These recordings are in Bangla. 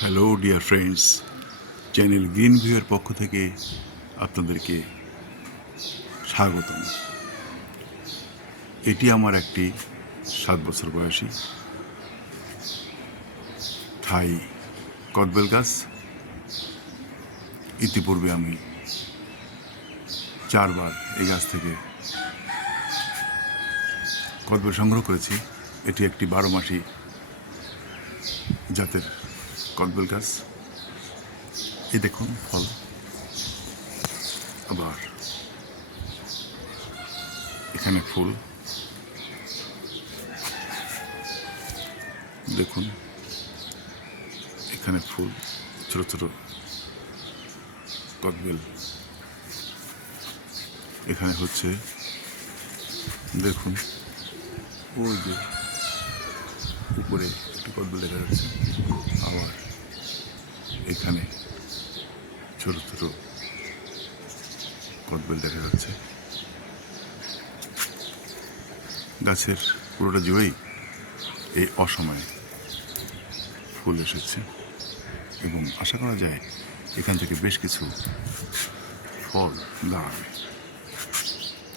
Hello dear friends, channel green ভিউয়ের পক্ষ থেকে আপনাদেরকে স্বাগতম। এটি আমার একটি 7 বছর বয়সী থাই কদবেল গাছ। ইতিপূর্বে আমি 4 বার এই গাছ থেকে কদবেল সংগ্রহ করেছি। এটি একটি 12 মাসি জাতের কদবেল গাছ। এই দেখুন ফল, আবার এখানে ফুল দেখুন, এখানে ফুল, ছোট ছোট কদবেল। এখানে হচ্ছে দেখুন, ওই যে উপরে একটি কদবেল দেখা যাচ্ছে, আবার এখানে ছোট ছোট কদবেল দেখা যাচ্ছে। গাছের পুরোটা জুড়েই এই অসময়ে ফুল এসেছে এবং আশা করা যায় এখান থেকে বেশ কিছু ফল দাঁড়াবে।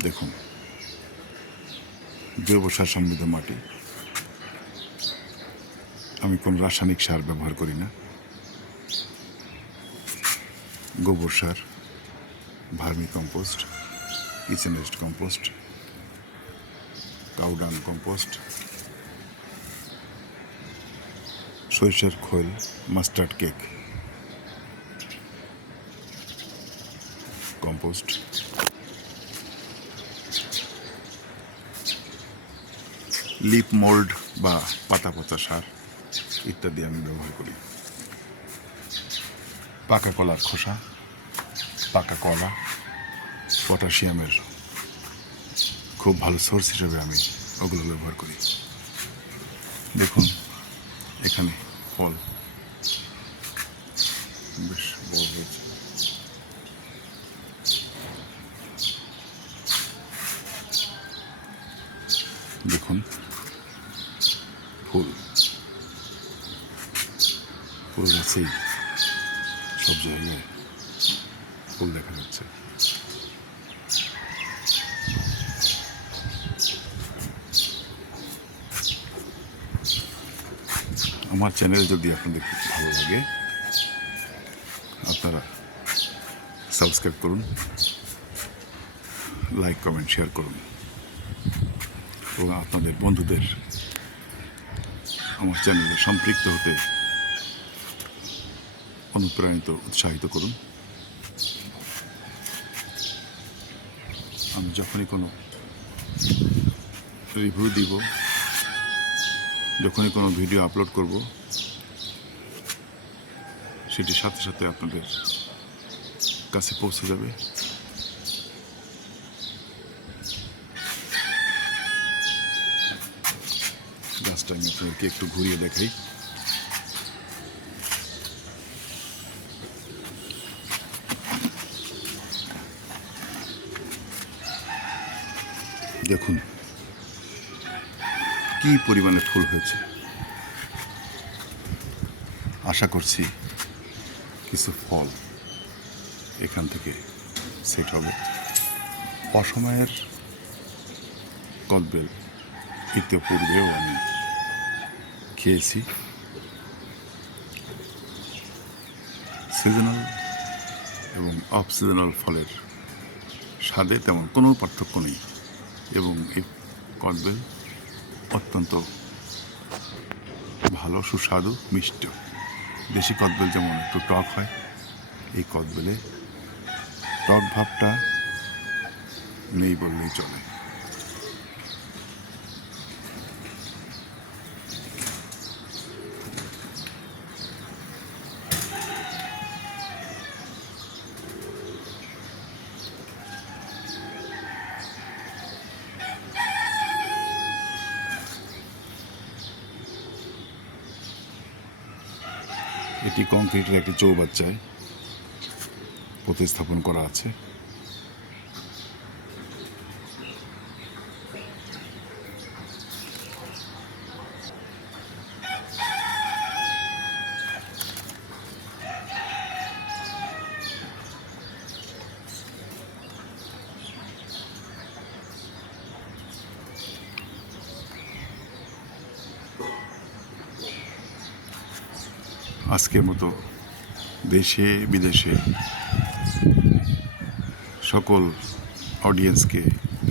দেখুন, জৈব সার সমৃদ্ধ মাটি। আমি কোনো রাসায়নিক সার ব্যবহার করি না। গোবর সার, vermicompost, kitchen waste compost, cow dung compost, সরিষার খোল, mustard cake compost, leaf mould বা পাতা পচা সার ইত্যাদি আমি ব্যবহার করি। পাকা কলার খোসা, পাকা কলা, পটাশিয়ামের খুব ভালো সোর্স হিসেবে আমি ওগুলো ব্যবহার করি। দেখুন, এখানে ফল বেশ বড় হয়েছে। দেখুন, ফুল ফুল গাছেই সব জায়গায় ফুল দেখা যাচ্ছে। আমার চ্যানেল যদি আপনাদের খুব ভালো লাগে, আপনারা সাবস্ক্রাইব করুন, লাইক কমেন্ট শেয়ার করুন এবং আপনাদের বন্ধুদের আমার চ্যানেলে সম্পৃক্ত হতে অনুপ্রাণিত উৎসাহিত করুন। আমি যখনই কোনো রিভিউ দিব, যখনই কোনো ভিডিও আপলোড করব, সেটির সাথে সাথে আপনাদের কাছে পৌঁছে যাবে। গাছটা আমি আপনাদেরকে একটু ঘুরিয়ে দেখাই। দেখুন কি পরিমাণে ফুল হয়েছে। আশা করছি কিছু ফল এখান থেকে সেট হবে। অসময়ের কদবেল ইতিপূর্বেও আমি খেয়েছি। সিজনাল এবং অফ সিজনাল ফলের স্বাদে তেমন কোনো পার্থক্য নেই এবং এই কদবেল অত্যন্ত ভালো, সুস্বাদু, মিষ্ট। দেশি কদবেল যেমন একটু টক হয়, এই কদবেলে টক ভাবটা নেই বললেই চলে। এটি কংক্রিটের একটি চৌবাচ্চায় প্রতিস্থাপন করা আছে। আজকের মতো দেশে বিদেশে সকল অডিয়েন্সকে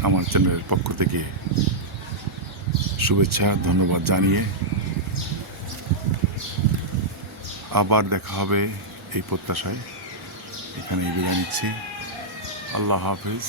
আমার চ্যানেলের পক্ষ থেকে শুভেচ্ছা ধন্যবাদ জানিয়ে আবার দেখা হবে এই প্রত্যাশায় এখানেই বিদায় নিচ্ছি। আল্লাহ হাফেজ।